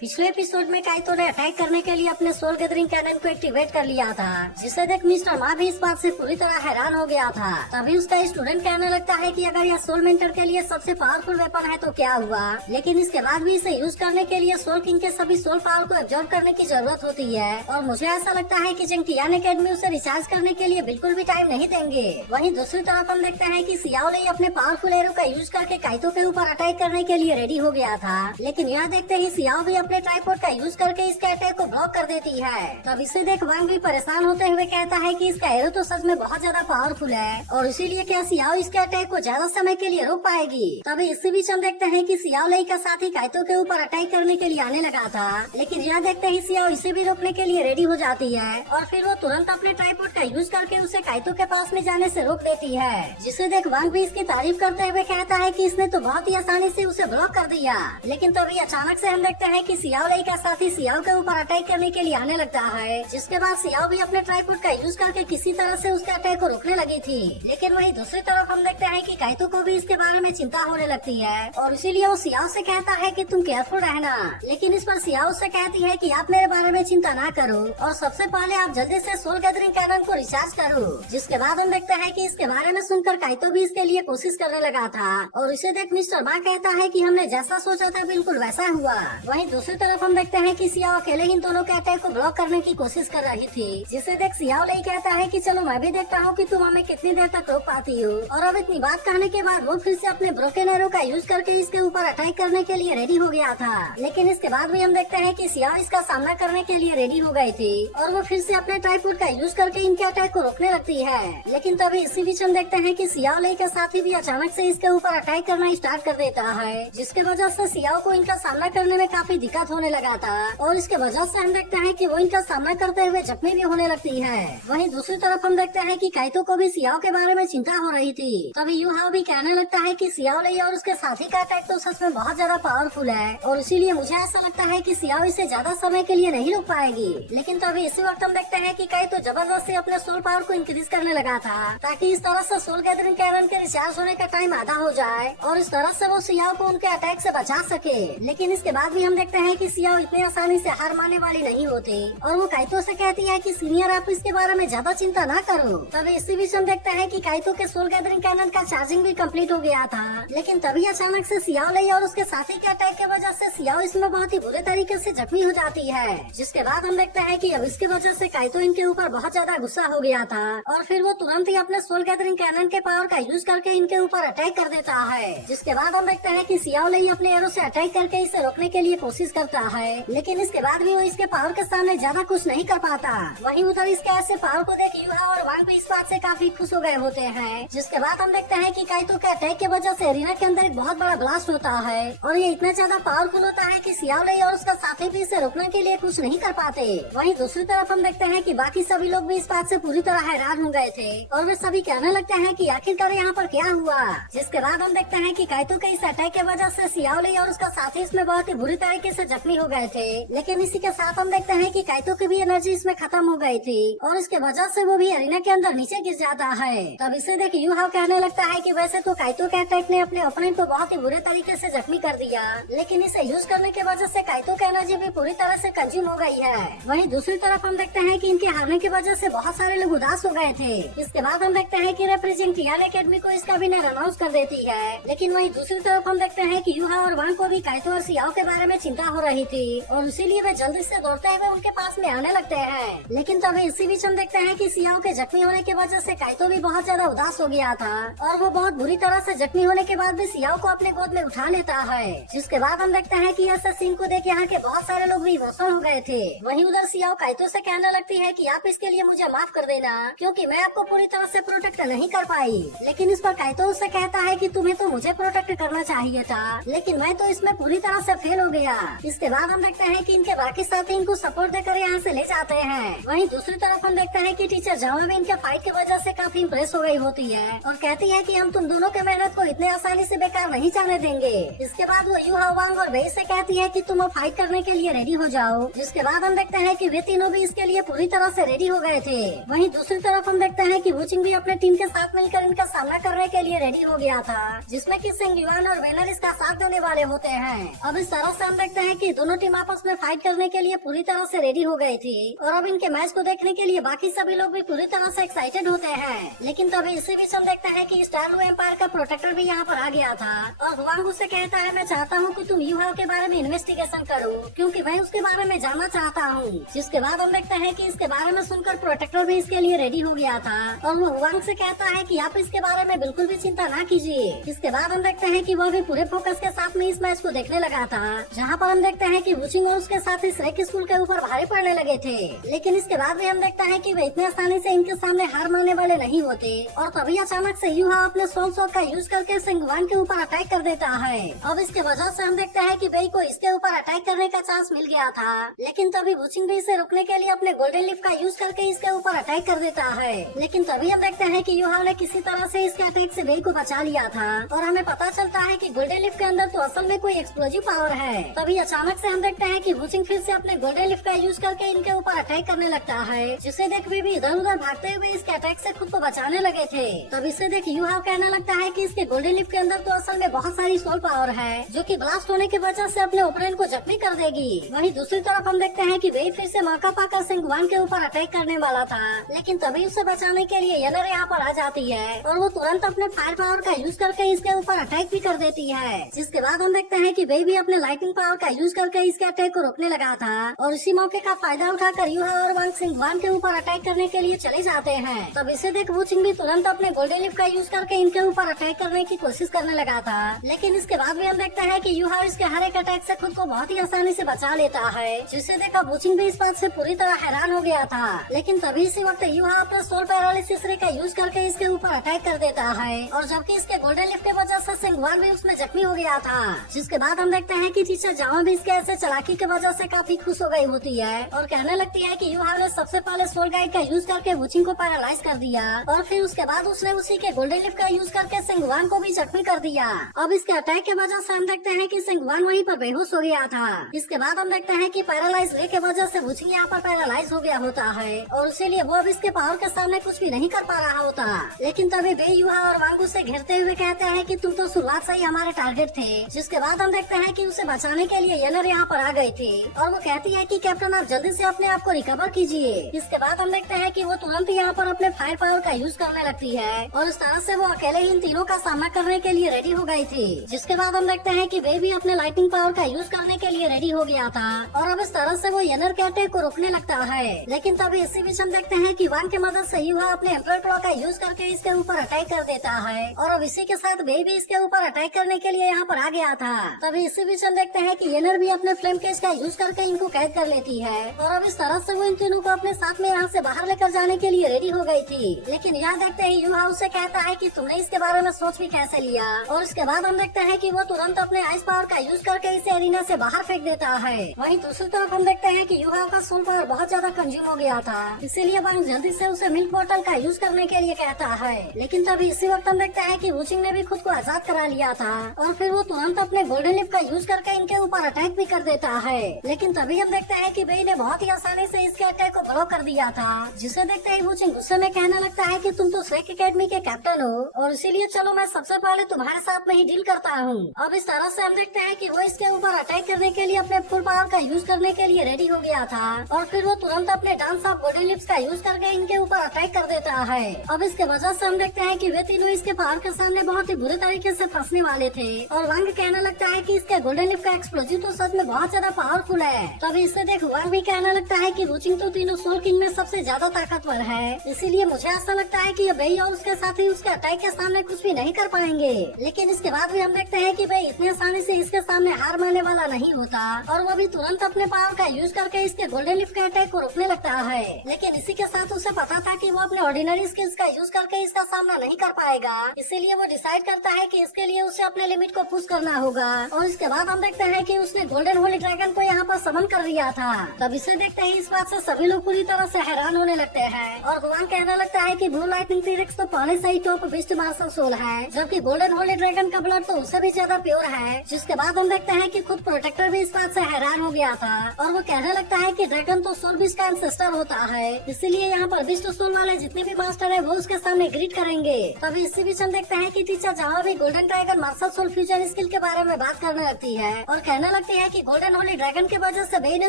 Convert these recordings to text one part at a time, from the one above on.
पिछले एपिसोड में काइतो ने अटैक करने के लिए अपने सोल गैदरिंग कैनन को एक्टिवेट कर लिया था, जिसे देख मिस्टर मा भी इस बात से पूरी तरह हैरान हो गया था। तभी उसका स्टूडेंट कहने लगता है कि अगर यह सोल मेंटर के लिए सबसे पावरफुल वेपन है तो क्या हुआ, लेकिन इसके बाद भी इसे यूज करने के लिए सोल किंग के सभी सोल पावर को एब्जॉर्ब करने की जरूरत होती है। और मुझे ऐसा लगता है कि जंगटियान एकेडमी उसे रिचार्ज करने के लिए बिल्कुल भी टाइम नहीं देंगे। वहीं दूसरी तरफ हम देखते हैं कि सियाओ लेई अपने पावरफुल एरो का यूज करके काइतो के ऊपर अटैक करने के लिए रेडी हो गया था, लेकिन यहाँ देखते ही सियाओ भी अपने ट्राइपॉड का यूज करके इसके अटैक को ब्लॉक कर देती है। तब इसे देख वांग भी परेशान होते हुए कहता है कि इसका एरो तो सच में बहुत ज्यादा पावरफुल है और इसीलिए क्या सियाओ इसके अटैक को ज्यादा समय के लिए रोक पाएगी। तभी इसी बीच हम देखते हैं कि सियाओ लेई का साथी काइतो के ऊपर अटैक करने के लिए आने लगा था, लेकिन यहाँ देखते ही सियाओ इसे भी रोकने के लिए रेडी हो जाती है और फिर वो तुरंत अपने ट्राइपॉड का यूज करके उसे काइतो के पास में जाने से रोक देती है, जिसे देख वांग भी इसकी तारीफ करते हुए कहता है कि इसने तो बहुत ही आसानी से उसे ब्लॉक कर दिया। लेकिन तभी अचानक से हम देखते हैं कि सियाओ लेई का साथी सियाओ के ऊपर अटैक करने के लिए आने लगता है, जिसके बाद सियाओ भी अपने ट्राइपॉड का यूज करके किसी तरह से उसके अटैक को रोकने लगी थी। लेकिन वहीं दूसरी तरफ हम देखते हैं कि काइतो को भी इसके बारे में चिंता होने लगती है और इसीलिए वो सियाओ से कहता है कि तुम केयरफुल रहना। लेकिन इस पर सियाओ से कहती है कि आप मेरे बारे में चिंता ना करो और सबसे पहले आप जल्दी से सोल गैदरिंग कैनन को रिचार्ज करो। जिसके बाद हम देखते हैं कि इसके बारे में सुनकर काइतो भी इसके लिए कोशिश करने लगा था और इसे देख मिस्टर मा कहता है कि हमने जैसा सोचा था बिल्कुल वैसा हुआ। वहीं दूसरी तरफ हम देखते हैं कि सियाओ अकेले इन दोनों के अटैक को ब्लॉक करने की कोशिश कर रही थी, जिसे देख सियाओ लेई कहता है कि चलो मैं भी देखता हूँ कि तुम हमें कितनी देर तक रोक पाती हो। और अब इतनी बात कहने के बाद वो फिर से अपने ब्रोकन एरो का यूज करके इसके ऊपर अटैक करने के लिए रेडी हो गया था। लेकिन इसके बाद भी हम देखते हैं कि सियाओ इसका सामना करने के लिए रेडी हो गई थी और वो फिर से अपने ट्राइपॉड का यूज करके इनके अटैक को रोकने लगती है। लेकिन तभी इसी बीच हम देखते हैं कि सियाओ लेई का साथी भी अचानक से इसके ऊपर अटैक करना स्टार्ट कर देता है, जिसके वजह से सियाओ को इनका सामना करने में काफी दिक्कत होने लगा था और इसके वजह से हम देखते हैं कि वो इनका सामना करते हुए जख्मी भी होने लगती है। वहीं दूसरी तरफ हम देखते हैं कि काइतो को भी सियाओ के बारे में चिंता हो रही थी। तभी यूहाओ भी कहने लगता है कि सियाओ लेई और उसके साथी का अटैक तो सच में बहुत ज्यादा पावरफुल है और इसीलिए मुझे ऐसा लगता है कि सियाओ इसे ज्यादा समय के लिए नहीं रोक पाएगी। लेकिन तभी इसी वक्त हम देखते हैं कि काइतो जबरदस्ती अपने सोल पावर को इंक्रीज करने लगा था, ताकि इस तरह से सोल गैदरिंग कैनन के रिचार्ज होने का टाइम आधा हो जाए और इस तरह से वो सियाओ को उनके अटैक से बचा सके। लेकिन इसके बाद भी हम देखते हैं कि सियाओ इतनी आसानी से हार मानने वाली नहीं होती और वो काइतो से कहती है कि सीनियर आप इसके बारे में ज्यादा चिंता ना करो। तभी इसी बीच हम देखते हैं कि काइतो के सोल गैदरिंग कैनन का चार्जिंग भी कंप्लीट हो गया था, लेकिन तभी अचानक से सियाओ लेई और उसके साथी के अटैक की वजह से सियाओ इसमें बहुत ही बुरे तरीके से जख्मी हो जाती है। जिसके बाद हम देखते हैं कि अब इसकी वजह से काइतो इनके ऊपर बहुत ज्यादा गुस्सा हो गया था और फिर वो तुरंत ही अपने सोल गैदरिंग कैनन के पावर का यूज करके इनके ऊपर अटैक कर देता है। जिसके बाद हम देखते हैं कि सियाओ लेई अपने एरो से अटैक करके इसे रोकने के लिए कोशिश करता है, लेकिन इसके बाद भी वो इसके पावर के सामने ज्यादा कुछ नहीं कर पाता। वहीं उधर इसके ऐसे पावर को देख यूहा और वांग भी इस बात से काफी खुश हो गए होते हैं। जिसके बाद हम देखते हैं कि काइतो के अटैक की वजह से एरिना के अंदर एक बहुत बड़ा ब्लास्ट होता है और ये इतना ज्यादा पावरफुल होता है कि सियाओ लेई और उसका साथी भी इसे रोकने के लिए कुछ नहीं कर पाते। वहीं दूसरी तरफ हम देखते हैं कि बाकी सभी लोग भी इस बात से पूरी तरह हैरान हो गए थे और वे सभी कहने लगते हैं कि आखिरकार यहाँ पर क्या हुआ। जिसके बाद हम देखते हैं कि काइतो के इस अटैक की वजह से सियाओ लेई और उसका साथी इसमें बहुत ही बुरी तरीके से जख्मी हो गए थे। लेकिन इसी के साथ हम देखते हैं कि काइतो की भी एनर्जी इसमें खत्म हो गई थी और इसके वजह से वो भी एरिना के अंदर नीचे गिर जाता है। तब इसे देख यूहाओ कहने लगता है कि वैसे तो काइतो के अटैक ने अपने ओपोनेंट को बहुत ही बुरे तरीके से जख्मी कर दिया, लेकिन इसे यूज करने की वजह से काइतो की एनर्जी भी पूरी तरह से कंज्यूम हो गई है। वहीं दूसरी तरफ हम देखते हैं कि इनके हारने की वजह से बहुत सारे लोग उदास हो गए थे। इसके बाद हम देखते हैं कि जंगटियान एकेडमी को इसका विनर अनाउंस कर देती है। लेकिन वहीं दूसरी तरफ हम देखते हैं कि यूहा और वांग को भी काइतो और सियाओ के बारे में चिंता हो रही थी और इसीलिए वे जल्दी से दौड़ते हुए उनके पास में आने लगते हैं। लेकिन तभी इसी बीच हम देखते हैं कि सियाओ के जख्मी होने की वजह से काइतो भी बहुत ज्यादा उदास हो गया था और वो बहुत बुरी तरह से जख्मी होने के बाद भी सियाओ को अपने गोद में उठा लेता है। जिसके बाद हम देखते हैं कि ऐसा सीन को देख यहाँ के बहुत सारे लोग भी इमोशनल हो गए थे। वहीं उधर सियाओ काइतो से कहने लगती है कि आप इसके लिए मुझे माफ कर देना, क्योंकि मैं आपको पूरी तरह से प्रोटेक्ट नहीं कर पाई। लेकिन इस पर काइतो उससे कहता है कि तुम्हें तो मुझे प्रोटेक्ट करना चाहिए था, लेकिन मैं तो इसमें पूरी तरह से फेल हो गया। इसके बाद हम देखते हैं कि इनके बाकी साथी इनको सपोर्ट देकर यहाँ से ले जाते हैं। वहीं दूसरी तरफ हम देखते हैं कि टीचर जाओ भी इनके फाइट की वजह से काफी इम्प्रेस हो गई होती है और कहती है कि हम तुम दोनों के मेहनत को इतने आसानी से बेकार नहीं जाने देंगे। इसके बाद वो यूहा, वांग और बेई से कहती है कि तुम अब फाइट करने के लिए रेडी हो जाओ। जिसके बाद हम देखते हैं कि वे तीनों भी इसके लिए पूरी तरह से रेडी हो गए थे। वहीं दूसरी तरफ हम देखते हैं कि वुचिंग भी अपने टीम के साथ मिलकर इनका सामना करने के लिए रेडी हो गया था, जिसमें कि सिंग युआन और वेनर इसका साथ देने वाले होते हैं। अब इस तरह से हम देखते है कि दोनों टीम आपस में फाइट करने के लिए पूरी तरह से रेडी हो गई थी और अब इनके मैच को देखने के लिए बाकी सभी लोग भी पूरी तरह से एक्साइटेड होते हैं। लेकिन तभी इसी बीच हम देखते हैं कि स्टार ब्लू एम्पायर का प्रोटेक्टर भी यहाँ पर आ गया था और हुआंग उससे कहता है, मैं चाहता हूँ कि तुम यूहाओ के बारे में इन्वेस्टिगेशन करो क्योंकि मैं उसके बारे में जानना चाहता हूँ। जिसके बाद हम देखते हैं कि इसके बारे में सुनकर प्रोटेक्टर भी इसके लिए रेडी हो गया था और वो हुआंग से कहता है कि आप इसके बारे में बिल्कुल भी चिंता ना कीजिए। इसके बाद हम देखते हैं कि वो भी पूरे फोकस के साथ में इस मैच को देखने लगा था, जहाँ पर हम देखते हैं कि वुचिंग और उसके साथ इस रेक स्कूल के ऊपर भारी पड़ने लगे थे। लेकिन इसके बाद भी हम देखते हैं कि वे इतने आसानी से इनके सामने हार मानने वाले नहीं होते और तभी अचानक से यूहा अपने सोल शॉट का यूज करके सिंगवान के ऊपर अटैक कर देता है। अब इसके वजह से हम देखते हैं कि बेई को इसके ऊपर अटैक करने का चांस मिल गया था, लेकिन तभी वुचिंग भी इसे रोकने के लिए अपने गोल्डन लिफ का यूज करके इसके ऊपर अटैक कर देता है। लेकिन तभी हम देखते हैं कि यूहा ने किसी तरह से इसके अटैक से बेई को बचा लिया था और हमें पता चलता है कि गोल्डन लिफ के अंदर तो असल में कोई एक्सप्लोजिव पावर है। तभी अचानक से हम देखते हैं कि वुचिंग फिर से अपने गोल्डन लिफ का यूज करके इनके ऊपर अटैक करने लगता है, जिसे देख भी इधर उधर भागते हुए इसके अटैक से खुद को बचाने लगे थे। तब इसे देख यूहा कहने लगता है कि इसके गोल्डन लिफ के अंदर तो असल में बहुत सारी सोल पावर है जो कि ब्लास्ट होने की वजह से अपने ओपोनेंट को जख्मी कर देगी। वहीं दूसरी तरफ हम देखते हैं कि वे फिर से मौका पाकर सिंगवान के ऊपर अटैक करने वाला था, लेकिन तभी उसे बचाने के लिए येनर यहाँ पर आ जाती है और वो तुरंत अपने फायर पावर का यूज करके इसके ऊपर अटैक भी कर देती है। जिसके बाद हम देखते हैं कि वे भी अपने लाइटिंग पावर का यूज करके इसके अटैक को रोकने लगा था और इसी मौके का फायदा उठाकर यूहा और वांग सिंगवान के ऊपर अटैक करने के लिए चले जाते हैं। तब इसे देख वुचिंग भी तुरंत अपने गोल्डन लिफ का यूज करके इनके ऊपर अटैक करने की कोशिश करने लगा था, लेकिन इसके बाद भी हम देखते हैं कि यूहा इसके हर एक अटैक से खुद को बहुत ही आसानी से बचा लेता है, जिसे देखा वुचिंग भी इस बात से पूरी तरह हैरान हो गया था। लेकिन तभी इसी वक्त यूहा अपना सोल पैरालिसिस रे का यूज करके इसके ऊपर अटैक कर देता है और जबकि इसके गोल्डन लिफ की वजह से सिंगवान भी उसमें जख्मी हो गया था। जिसके बाद हम देखते हैं कि टीचर जावा भी इसके ऐसे चालाकी की वजह से काफी खुश हो गई होती है और कहने लगती है कि यूहा ने सबसे पहले सोल गाइड का यूज करके वुचिंग को पैरालाइज कर दिया और फिर उसके बाद उसने उसी के गोल्डन लिफ का यूज करके सिंगवान को भी जख्मी कर दिया। अब इसके अटैक के वजह से हम देखते हैं कि सिंगवान वहीं पर बेहोश हो गया था। इसके बाद हम देखते हैं कि पैरालाइज रे के वजह से वुचिंग यहाँ पर पैरालाइज हो गया होता है और इसीलिए वो अब इसके पावर के सामने कुछ भी नहीं कर पा रहा होता। लेकिन तभी बे यूहा और वांग उसे घेरते हुए कहते हैं कि तुम तो शुरुआत से ही हमारे टारगेट थे। जिसके बाद हम देखते हैं कि उसे बचाने के लिए येनर यहाँ पर आ गई थी और वो कहती है कि कैप्टन आप जल्दी से अपने आप को रिकवर कीजिए। इसके बाद हम देखते हैं कि वो तुरंत यहाँ पर अपने फायर पावर का यूज करने लगती है और इस तरह से वो अकेले ही इन तीनों का सामना करने के लिए रेडी हो गई थी। जिसके बाद हम देखते हैं कि वे भी अपने लाइटिंग पावर का यूज करने के लिए रेडी हो गया था और अब इस तरह से वो येनर के अटैक को रोकने लगता है। लेकिन तभी इसी बीच हम देखते हैं कि वांग की मदद से यूहा अपने एम्परर क्लॉ का यूज करके इसके ऊपर अटैक कर देता है और अब इसी के साथ वे भी इसके ऊपर अटैक करने के लिए यहाँ पर आ गया था। तभी इसी बीच हम देखते हैं कि येनर भी अपने फ्लेम केज का यूज करके इनको कैद कर लेती है और अब इस तरह से वो इन तीनों को अपने साथ में यहाँ से बाहर लेकर जाने के लिए रेडी हो गई थी। लेकिन यहाँ देखते हैं यूहा उससे कहता है कि तुमने इसके बारे में सोच भी कैसे लिया और इसके बाद हम देखते हैं कि वो तुरंत अपने आइस पावर का यूज करके इसे एरिना से बाहर फेंक देता है। वहीं दूसरी तरफ हम देखते हैं कि यूहा का सोल पावर बहुत ज्यादा कंज्यूम हो गया था, इसीलिए वांग जल्दी से उसे मिल्क बॉटल का यूज करने के लिए कहता है। लेकिन तभी इसी वक्त हम देखते हैं कि वुचिंग ने भी खुद को आजाद करा लिया था और फिर वो तुरंत अपने गोल्डन लिफ का यूज करके इनके ऊपर अटैक भी कर देता है। लेकिन तभी हम देखते हैं कि बेई ने बहुत ही आसानी से इसके अटैक को ब्लॉक कर दिया था, जिसे देखते ही वुचिंग गुस्से में कहने लगता है कि तुम तो श्रेक एकेडमी के कैप्टन हो और इसीलिए चलो मैं सबसे पहले तुम्हारे साथ में ही डील करता हूँ। अब इस तरह से हम देखते हैं कि वो इसके ऊपर अटैक करने के लिए अपने फुल पावर का यूज करने के लिए रेडी हो गया था और फिर वो तुरंत अपने डांस ऑफ गोल्डन लिप्स का यूज करके इनके ऊपर अटैक कर देता है। अब इसके वजह से हम देखते हैं कि वे तीनों इसके पावर के सामने बहुत ही बुरे तरीके से फंसने वाले थे और वांग कहने लगता है कि इसके गोल्डन लिप का एक्सप्लोजिव तो सच में बहुत ज्यादा पावरफुल है। तभी इससे देख वांग भी कहने लगता है कि वुचिंग तो तीनों सोल किंग में सबसे ज्यादा ताकतवर है, इसीलिए मुझे ऐसा लगता है कि ये बेई और उसके साथी उसके अटैक के सामने कुछ भी नहीं कर पाएंगे। लेकिन इसके बाद भी हम देखते हैं कि बेई इतनी आसानी से इसके सामने हार मानने वाला नहीं होता और वो भी तुरंत अपने पावर का यूज करके इसके गोल्डन लिप के अटैक को रोकने लगता है। लेकिन इसी के साथ उसे पता था कि वो अपने ऑर्डिनरी स्किल्स का यूज करके इसका सामना नहीं कर पाएगा, इसीलिए वो डिसाइड करता है कि इसके लिए उसे अपने लिमिट को पुश करना होगा। और इसके बाद हम देखते हैं कि उसने गोल्डन होली ड्रैगन को यहाँ पर समन कर दिया था। तब इसे देखते ही इस बात से सभी लोग पूरी तरह से हैरान होने लगते हैं और हुआंग कहने लगता है कि ब्लू लाइटनिंग टी-रेक्स तो पहले से ही टॉप बेस्ट मार्शल सोल है, जबकि गोल्डन होली ड्रैगन का ब्लड तो उससे भी ज्यादा प्योर है। जिसके बाद हम देखते हैं कि खुद प्रोटेक्टर भी इस बात से हैरान हो गया था और वो कहने लगता है कि ड्रैगन तो सोल बीस्ट का एंसेस्टर होता है, इसीलिए यहाँ पर बीस्ट सोल वाले जितने भी मास्टर है वो उसके सामने ग्रीट करेंगे। तभी इसी बीच हम देखते हैं कि टीचर जावा भी golden dragon martial soul fusion skill के बारे में बात करने लगती है और कहने लगती है कि गोल्डन होली ड्रैगन की वजह से बेई ने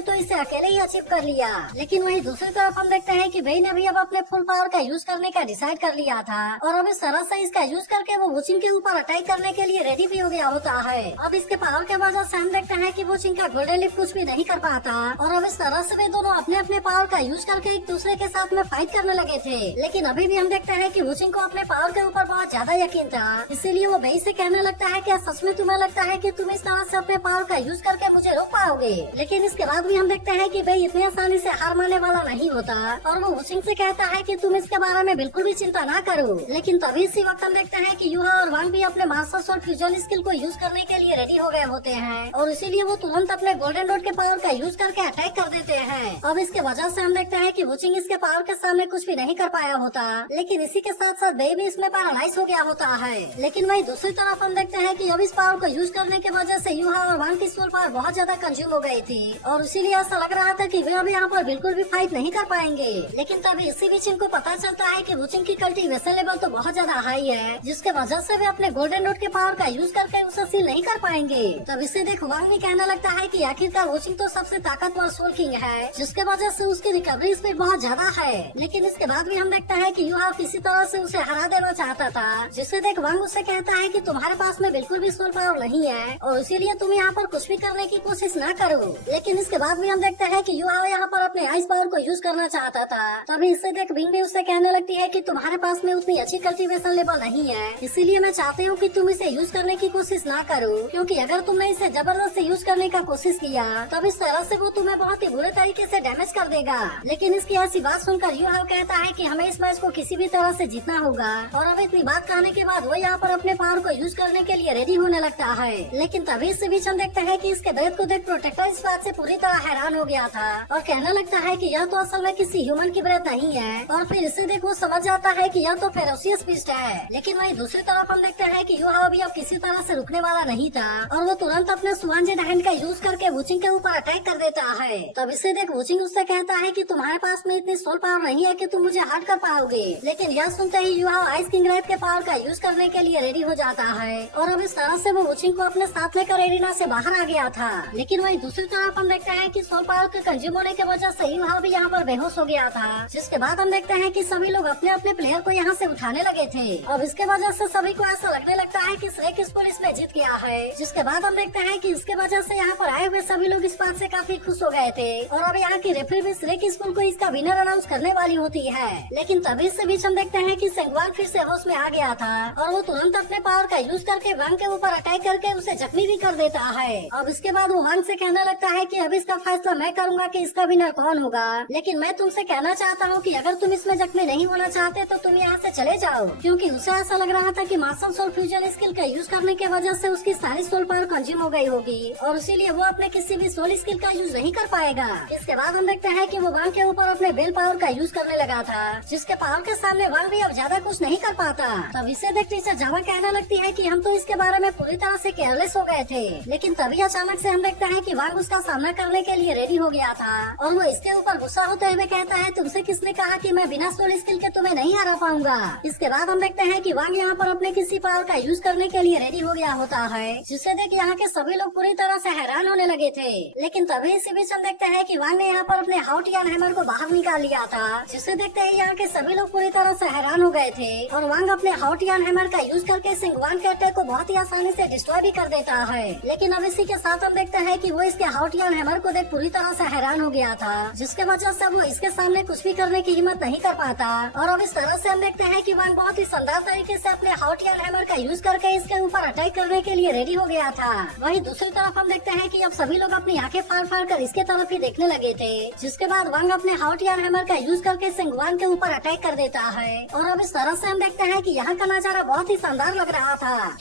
तो इसे अकेले ही अचीव कर लिया। लेकिन वहीं दूसरी तरफ हम देखते हैं कि बेई ने भी अब अपने फुल पावर का यूज करने का डिसाइड कर लिया था और अब इस तरह से इसका यूज करके वो वुचिंग के ऊपर अटैक करने के लिए रेडी भी हो गया होता है। अब इसके पावर के वजह से हम देखते हैं कि वुचिंग का गोल्डन लिप कुछ भी नहीं कर पाता और अब इस तरह से वे दोनों अपने अपने पावर का यूज करके एक दूसरे के साथ में फाइट करने लगे थे। लेकिन अभी भी हम देखते हैं कि वुचिंग को अपने पावर के ऊपर बहुत ज्यादा यकीन था, इसीलिए वो बेई से कहने लगता है क्या सच में तुम्हें लगता है कि तुम इस तरह से अपने पावर का यूज करके मुझे रोक पाओगे। लेकिन इसके बाद भी हम देखते हैं कि बेई इतनी आसानी से हार मानने वाला नहीं होता और वो वुचिंग से कहता है कि तुम इसके बारे में बिल्कुल भी चिंता ना करो। लेकिन तभी इसी वक्त हम देखते हैं कि यूहा और वांग भी अपने मास्टर सोल फ्यूजन स्किल को यूज करने के लिए रेडी हो गए होते हैं और इसीलिए वो तुरंत अपने गोल्डन डॉट के पावर का यूज करके अटैक कर देते हैं। अब इसके वजह से हम देखते हैं कि वुचिंग इसके पावर के सामने कुछ भी नहीं कर पाया होता, लेकिन इसी के साथ साथ बेई भी इसमें पैरालाइज हो गया होता है। लेकिन वही दूसरी तरफ हम देखते हैं कि अब इस पावर को यूज करने की वजह से यूहा और वांग की सोल पावर बहुत ज्यादा कंज्यूम हो गई थी और इसीलिए ऐसा लग रहा था कि वे अब यहाँ पर बिल्कुल भी फाइट नहीं कर पाएंगे। लेकिन तभी इसी बीच इनको पता चलता है कि वुचिंग की कल्टीवेशन लेवल तो बहुत ज्यादा हाई है, जिसके वजह से वे अपने गोल्डन डॉट के पावर का यूज करके उसे सील नहीं कर पाएंगे। तब इसे देख वांग भी कहने लगता है कि आखिरकार वुचिंग तो सबसे ताकतवर सोल किंग है, जिसके वजह से उसकी रिकवरी स्पीड बहुत ज्यादा है। लेकिन इसके बाद भी हम देखते हैं कि यूहा किसी तरह से उसे हरा देना चाहता था, जिसे देख वांग उससे कहता है कि तुम्हारे पास में बिल्कुल भी सोल पावर नहीं है और इसीलिए तुम यहाँ पर कुछ भी करने की कोशिश न करो। लेकिन इसके बाद भी हम देखते हैं कि यूहा यहाँ पर अपने आइस पावर को यूज करना चाहता था। तभी इससे देख बिंग भी उससे कहने लगती है कि तुम्हारे पास में उतनी अच्छी कल्टीवेशन लेवल नहीं है, इसीलिए मैं चाहती हूँ कि तुम इसे यूज करने की कोशिश ना करो, क्योंकि अगर तुमने इसे जबरदस्ती यूज करने का कोशिश किया तब इस तरह से वो तुम्हें बहुत ही बुरे तरीके से डैमेज कर देगा। लेकिन इसकी ऐसी बात सुनकर यूहा कहता है कि हमें इस मैच को किसी भी तरह से जीतना होगा और अब इतनी बात कहने के बाद वो यहाँ पर अपने पावर को यूज करने के लिए रेडी होने लगता है। लेकिन तभी इस बीच हम देखते हैं कि इसके ब्रेथ को देख प्रोटेक्टर इस बात से पूरी तरह हैरान हो गया था और कहने लगता है कि यह तो असल में किसी ह्यूमन की ब्रेथ नहीं है और फिर इसे देख वो समझ जाता है कि यह तो फेरोसियस बीस्ट है। लेकिन वहीं दूसरी तरफ हम देखते हैं कि यूहा भी अब किसी तरह से रुकने वाला नहीं था और वो तुरंत अपने सुहांजेड हैंड का यूज करके वुचिंग के ऊपर अटैक कर देता है। तब इसे देख वुचिंग उससे कहता है कि तुम्हारे पास में इतनी सोल पावर नहीं है कि तुम मुझे हर्ट कर पाओगे। लेकिन यह सुनते ही यूहा आइस किंग राइट के पावर का यूज करने के लिए रेडी हो जाता है और अब इस तरह से वो वुचिंग को अपने साथ लेकर एरिना से बाहर आ गया था। लेकिन वहीं दूसरी तरफ हम देखते हैं कि सोल पावर के कंज्यूम होने की वजह से यूहा भी यहाँ पर बेहोश हो गया था, जिसके बाद हम देखते हैं कि सभी लोग अपने अपने प्लेयर को यहाँ से उठाने लगे थे। अब इसके वजह से सभी को ऐसा लगने लगता है कि श्रेक स्कूल इसमें जीत गया है, जिसके बाद हम देखते हैं कि इसके वजह से यहाँ पर आए हुए सभी लोग इस बात से काफी खुश हो गए थे और अब यहाँ की रेफरी भी श्रेक स्कूल को इसका विनर अनाउंस करने वाली होती है। लेकिन तभी से बीच हम देखते हैं कि सेंगवान फिर से होश में आ गया था और वो तुरंत अपने पावर का यूज करके वांग के ऊपर अटैक करके उसे जख्मी भी कर देता है। अब इसके बाद वो वांग से कहने लगता है कि अब इसका फैसला मैं करूंगा कि इसका विनर कौन होगा, लेकिन मैं तुमसे कहना चाहता हूँ कि अगर तुम इसमें जख्मी नहीं होना चाहते तो तुम यहाँ से चले जाओ, क्योंकि उसे ऐसा लग रहा था कि मास्टर सोल फ्यूजन स्किल का यूज करने की वजह से उसकी सारी सोल पावर कंज्यूम हो गई होगी और इसीलिए वो अपने किसी भी सोल स्किल का यूज नहीं कर पाएगा। इसके बाद हम देखते हैं कि वो वांग के ऊपर अपने बेल पावर का यूज करने लगा था, जिसके पावर के सामने वांग भी अब ज्यादा कुछ नहीं कर पाता। तब इसे देख टीचर जावा कहने लगती है कि हम तो इसके बारे में पूरी तरह से केयरलेस हो गए थे। लेकिन तभी अचानक से हम देखते हैं कि वांग उसका सामना करने के लिए रेडी हो गया था और वो इसके ऊपर गुस्सा होते हुए कहता है तुमसे किसने कहा कि मैं बिना सोल स्किल के तुम्हें नहीं हरा पाऊंगा। इसके बाद हम देखते हैं कि वांग यहाँ पर अपने किसी पावर का यूज करने के लिए रेडी हो गया होता है, जिसे देख यहाँ के सभी लोग पूरी तरह से हैरान होने लगे थे। लेकिन तभी इसी बीच हम देखते हैं कि वांग ने यहाँ पर अपने हाउटियन हैमर को बाहर निकाल लिया था, जिसे देखते ही यहाँ के सभी लोग पूरी तरह से हैरान हो गए थे और वांग अपने हाउटियन हैमर का यूज करके सिंगवान के अटैक को बहुत ही आसानी से डिस्ट्रॉय भी कर देता है। लेकिन अब इसी के साथ हम देखते हैं कि वो इसके हाउटियन हैमर को देख पूरी तरह से हैरान हो गया था, जिसके वजह से वो इसके सामने कुछ भी करने की हिम्मत नहीं कर पाता और अब इस तरह से हम देखते हैं कि वांग बहुत ही शानदार तरीके से अपने हाउटियन हैमर का यूज करके इसके ऊपर अटैक करने के लिए रेडी हो गया था। वहीं दूसरी तरफ हम देखते हैं कि अब सभी लोग अपनी आंखें फाड़ फाड़ कर इसके तरफ ही देखने लगे थे, जिसके बाद वांग अपने हाउटियन हैमर का यूज करके सिंगवान के ऊपर अटैक कर देता है और अब इस तरह से हम देखते हैं कि यहाँ का नजारा बहुत ही शानदार लग रहा था।